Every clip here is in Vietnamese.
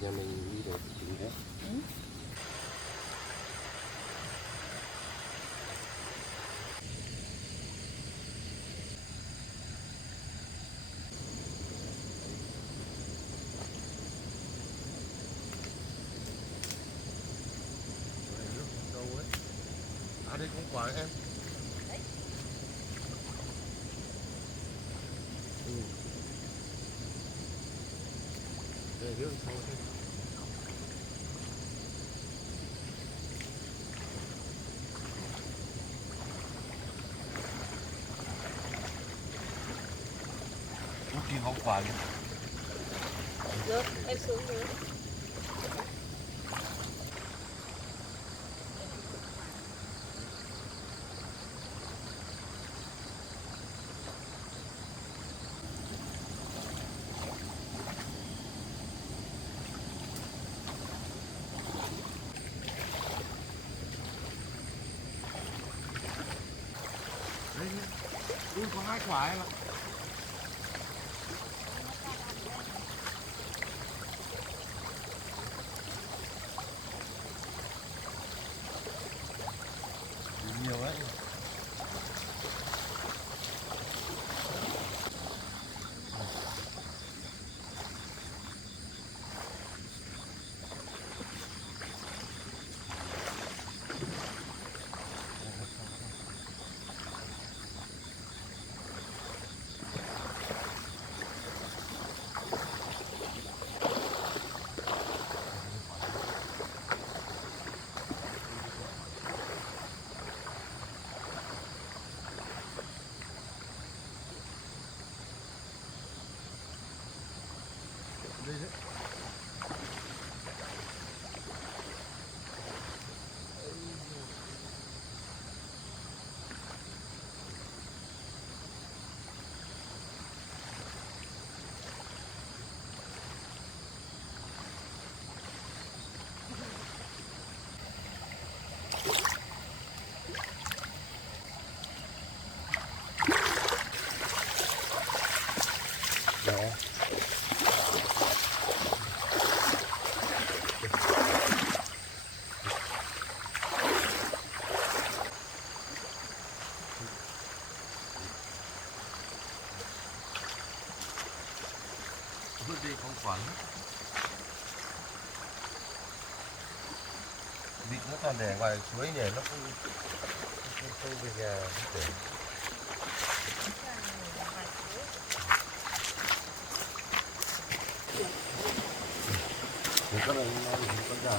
thì nhà mình đi được tính đấy. Ừ. Đâu ấy? À đây cũng quả em. Đấy. Ừ. Đây nước sâu thêm. Út đi không quả luôn. Được, em xuống nữa. Đây, ui có 2 quả em ạ. Nhiều đấy. Đây đấy. Đó. Vứt đi không quản. Vịt nó toàn để ngoài suối nhỉ, nó không về nhà để. Một con này nó thì con già.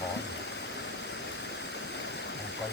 Có. Quay.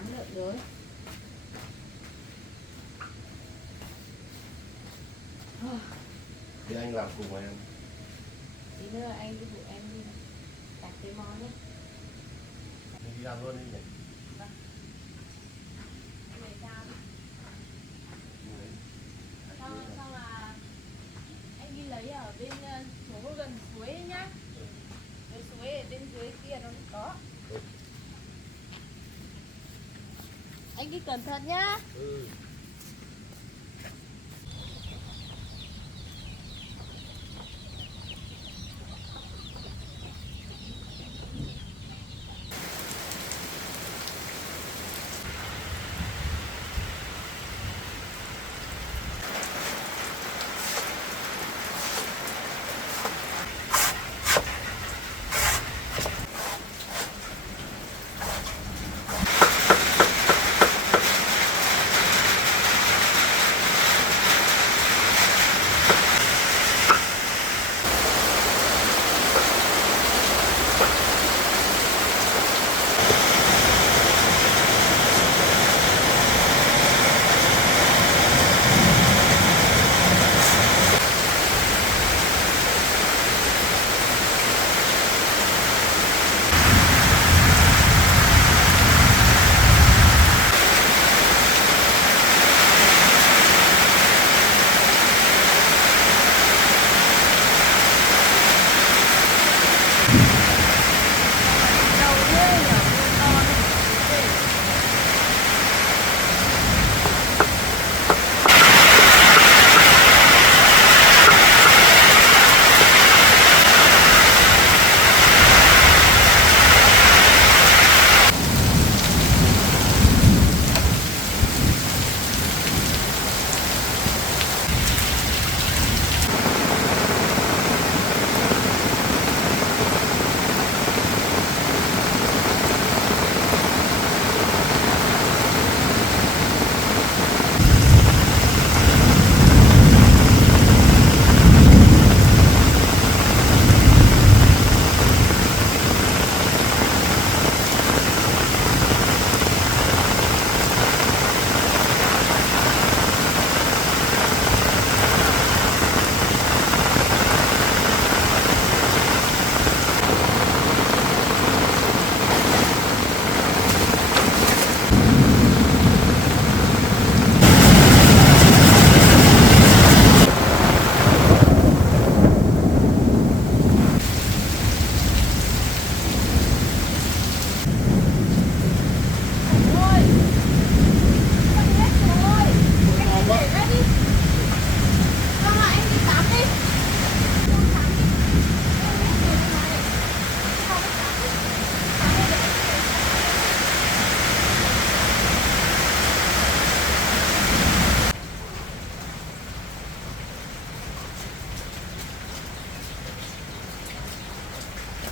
trắng được rồi. Thì anh làm cùng em. Tí nữa anh đi phụ em đi đặt cái món nhé. Mình đi làm luôn đi nhỉ. Anh lấy sao? Xong là anh đi lấy ở bên chỗ gần suối ấy nhá. Cái suối ở bên dưới kia nó cũng có. Anh đi cẩn thận nhá. Ừ.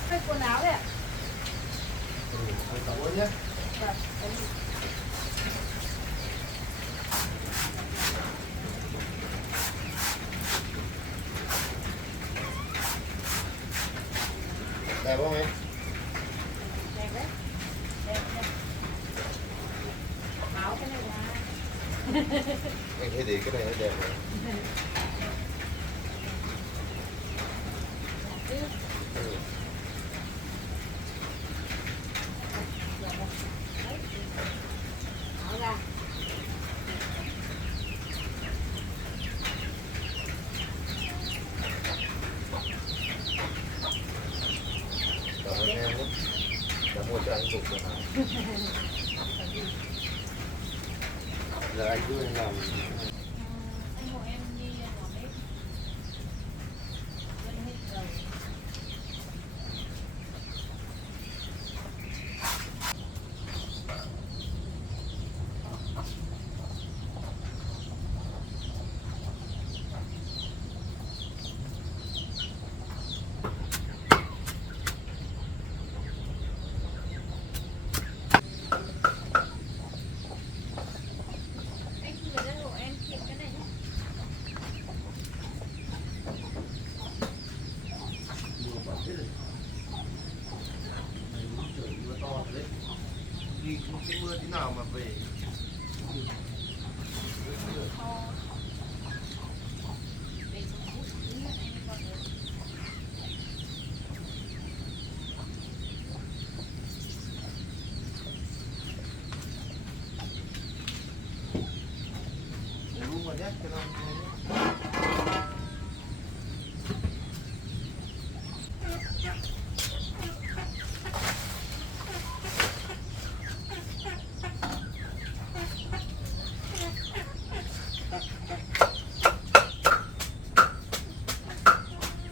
Cái quần áo đấy ạ. Anh cảm ơn nhé. Vâng, cái gì? Đẹp không em? Đẹp đấy. Đẹp, đẹp. Áo cái này là Anh thấy thì cái này nó đẹp rồi. chứ. Ừ. Áo ra. Cảm ơn em nhé. Đã mua cho anh cục rồi. Giờ anh cứ làm. Anh hộ em đi vào bếp. Gần hết rồi. Anh không về đây hộ em. cái mưa thế nào mà về. Về trong bút tí là em còn được. Đúng rồi nhé, cho nó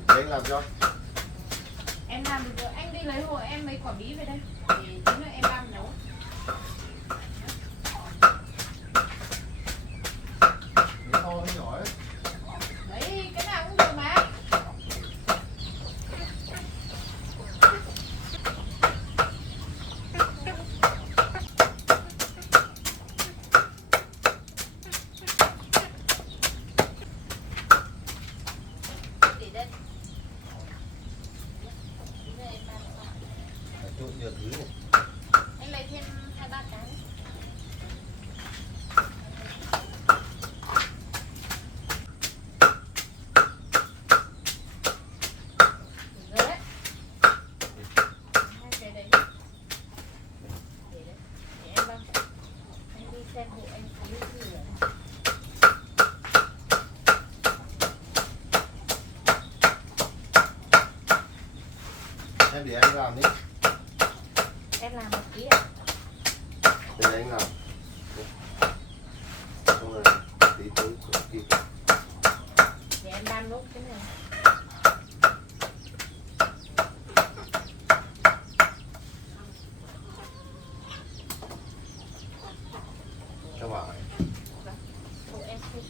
anh làm cho. Em làm được rồi, anh đi lấy hộ em mấy quả bí về đây. Thì tí nữa em làm nấu. Cái to hay nhỏ ấy. Đấy, cái nào cũng được mà. Để đây. Tí nữa em làm cho. Phải trộn nhiều thứ này. Anh lấy thêm 2-3 cái. Được rồi đấy. Hai cái đấy. Để đấy. Để em băng. Anh đi xem hộ anh có nước lửa. Em để anh làm đi. Em làm một tí ạ. Để anh làm. Xong rồi tí tối kịp. Để em đan nốt cái này. Cho vào. Hộ em thêm.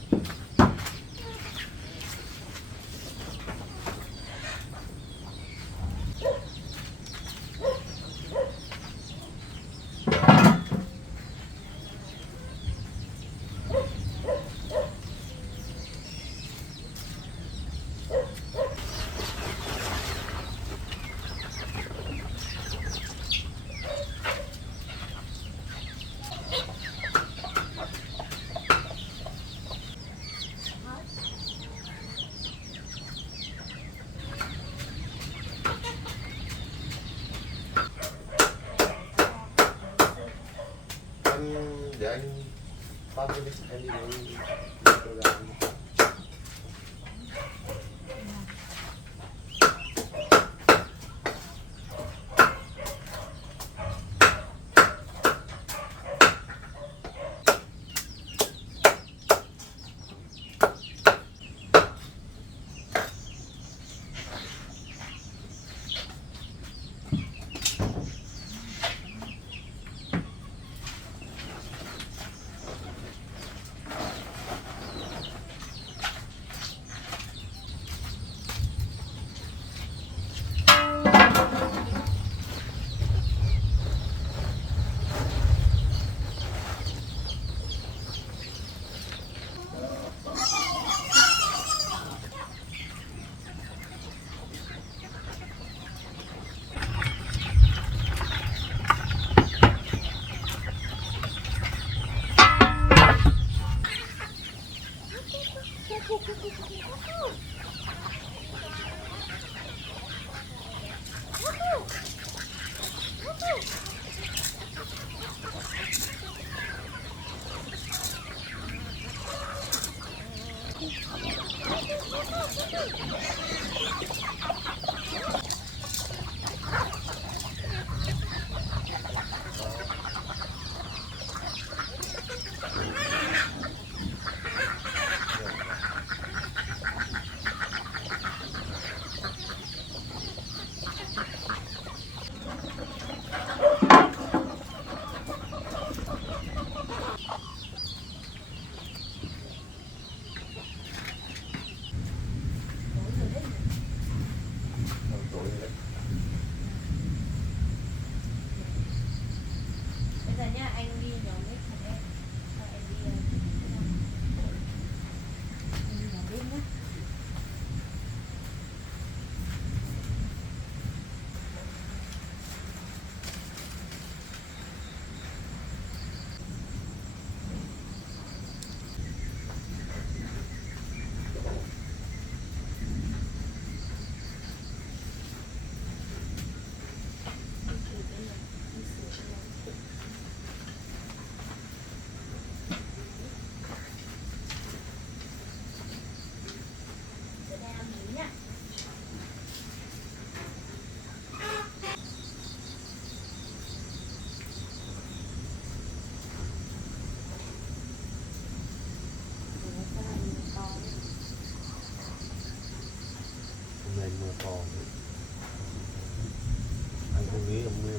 Để anh bao nhiêu đi, em đi lấy tôi ra.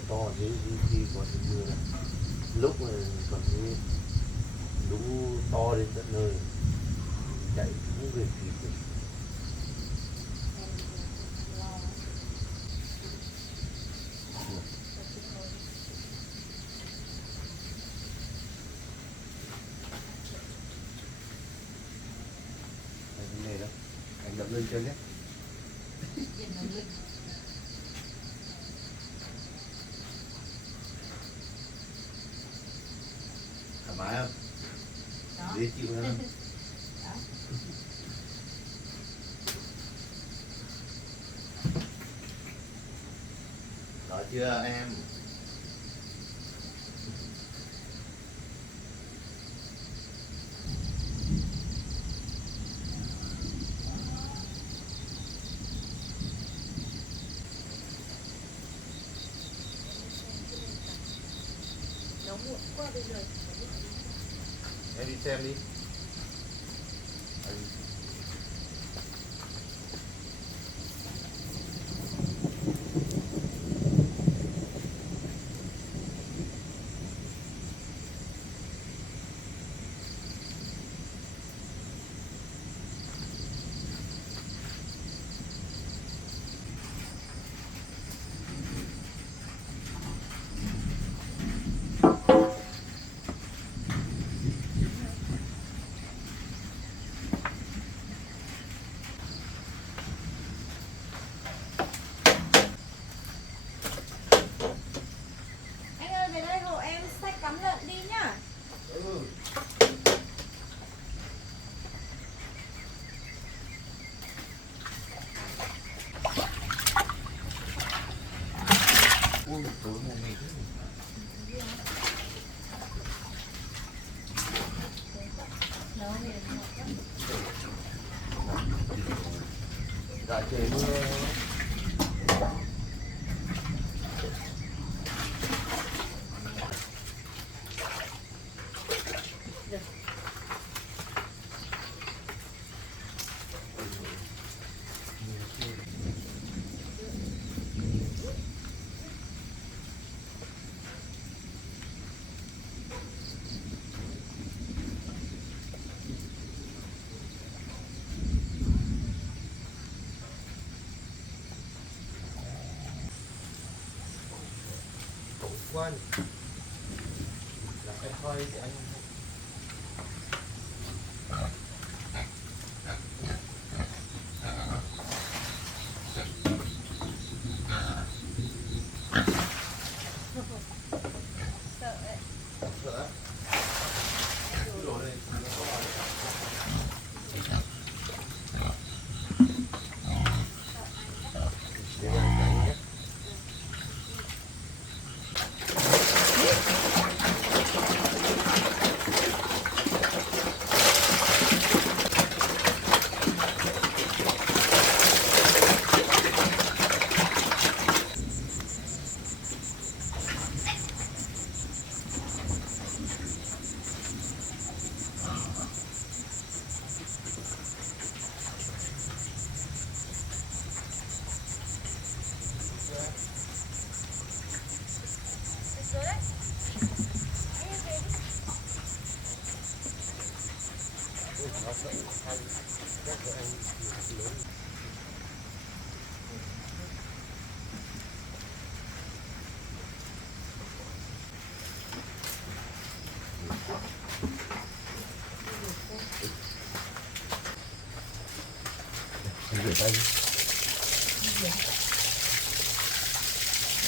to thế thì còn như là lúc mà còn như đúng to đến tận nơi chạy cũng về kịp được. Cái này đó anh đập lên chân nhé. Thoải mái không? Dễ chịu hơn. Đó chưa em? Nó muộn quá bây giờ. Em đi xem đi. Anh ơi về đây hộ em xách cắm lợn đi nhá. Ừ. Ui, tối mùa nghịch thế. Nấu về muộn quá. Dạ trời mưa. Được. Tối quá nhỉ. Là cái thôi thì anh Sợ đấy. sợ. Cái đồ này nó to đấy. Để anh đánh nhé. Được rồi đấy. Anh ơi về đi. Ui, nó sợ anh. Chắc là anh lớn. Anh rửa tay đi.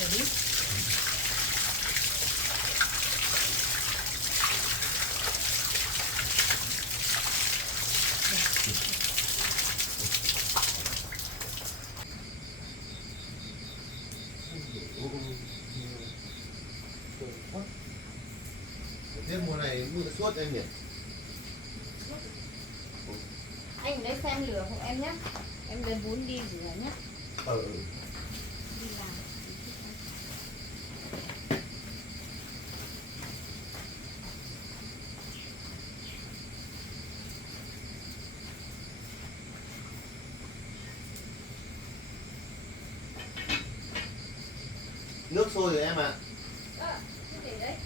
Để đi. Thế mùa này mưa suốt em nhỉ? Anh ở đây xem lửa hộ em nhé. Em lấy bún đi rửa nhé. Đi làm. Nước nước sôi rồi em ạ. Cái để đấy.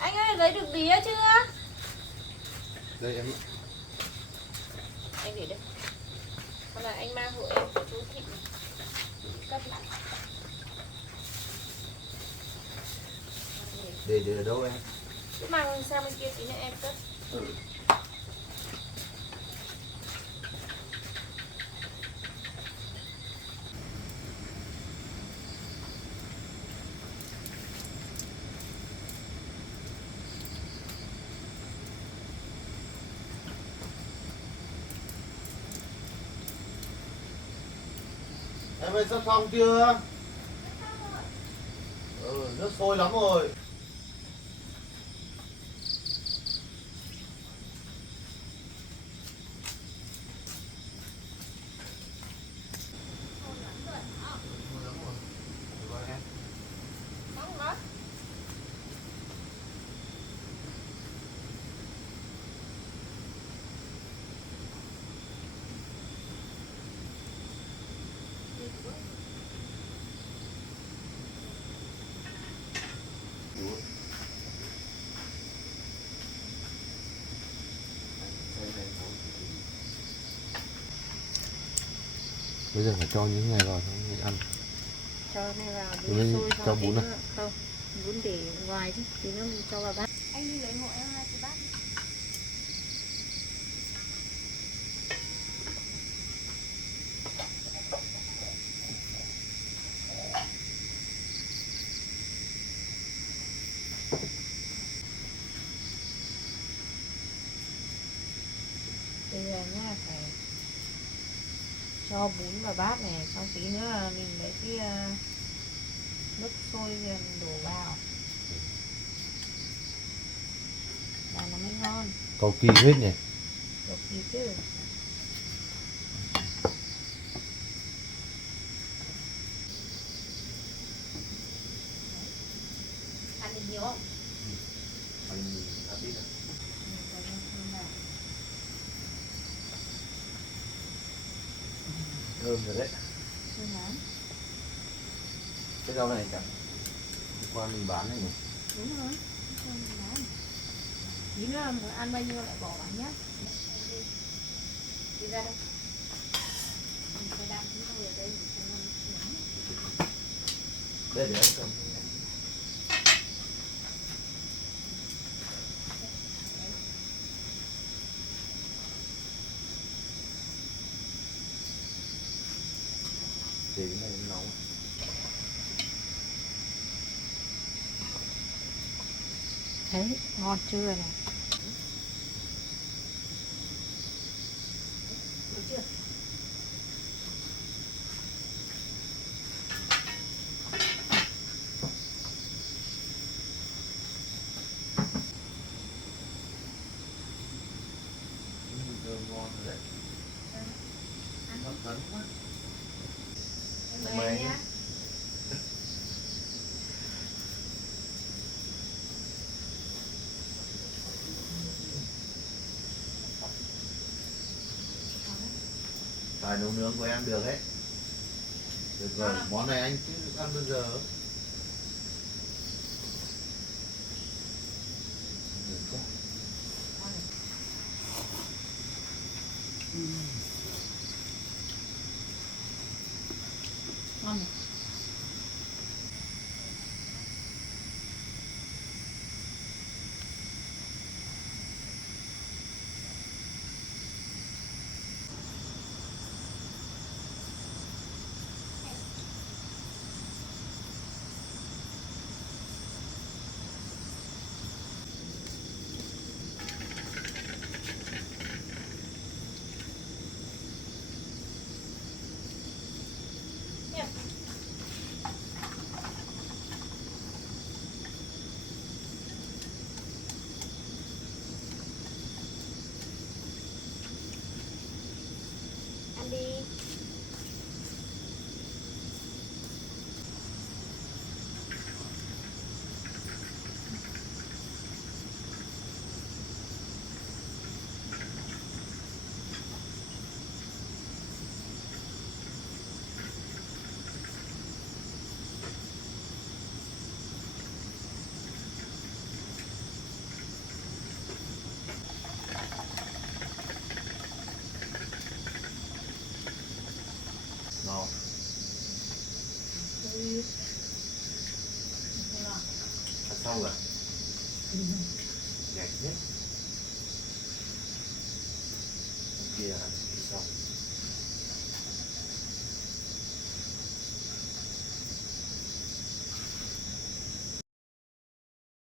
Anh ơi, lấy được đĩa chưa? Đây em. Anh để đây. Còn là anh mang hộ em của chú Thị cất lại. Để ở đâu em? Cứ mang sang bên kia tí nữa em cất. Ừ. Em ơi sắp xong chưa? Nước sôi lắm rồi. Nóng đó. Bây giờ phải cho những này vào xong mới ăn. Cho này vào Thì mới sôi cho xong tí bún à? nữa. Không, bún để ngoài chứ, tí nữa mình cho vào bát. Anh đi lấy hộ em 2 cái bát đi. Bây giờ nhá, phải cho bún vào bát này, xong tí nữa là mình lấy cái nước sôi mình đổ vào là nó mới ngon. Cầu kỳ hết nhỉ? Được gì chứ. Ăn được nhiều không? Ăn ít à? Thơm rồi đấy. Thơm lắm. Cái rau này chẳng hôm qua mình bán này nhỉ? Đúng rồi. Thơm lắm. Tí nữa muốn ăn bao nhiêu lại bỏ vào nhé. Đi ra đây. Mình phải đặt cái nồi ở đây để cho nó nóng. Đây để anh cầm. Để cái này nó nóng. Đấy, ngon chưa này. Được chưa? Thơm ngon rồi đấy. Ăn Hấp dẫn quá. em mời anh nhá. Tài nấu nướng của em được hết. Được rồi, món này anh chưa ăn bao giờ. Được quá. Ngon này. xong rồi nhạc nhất kia là xong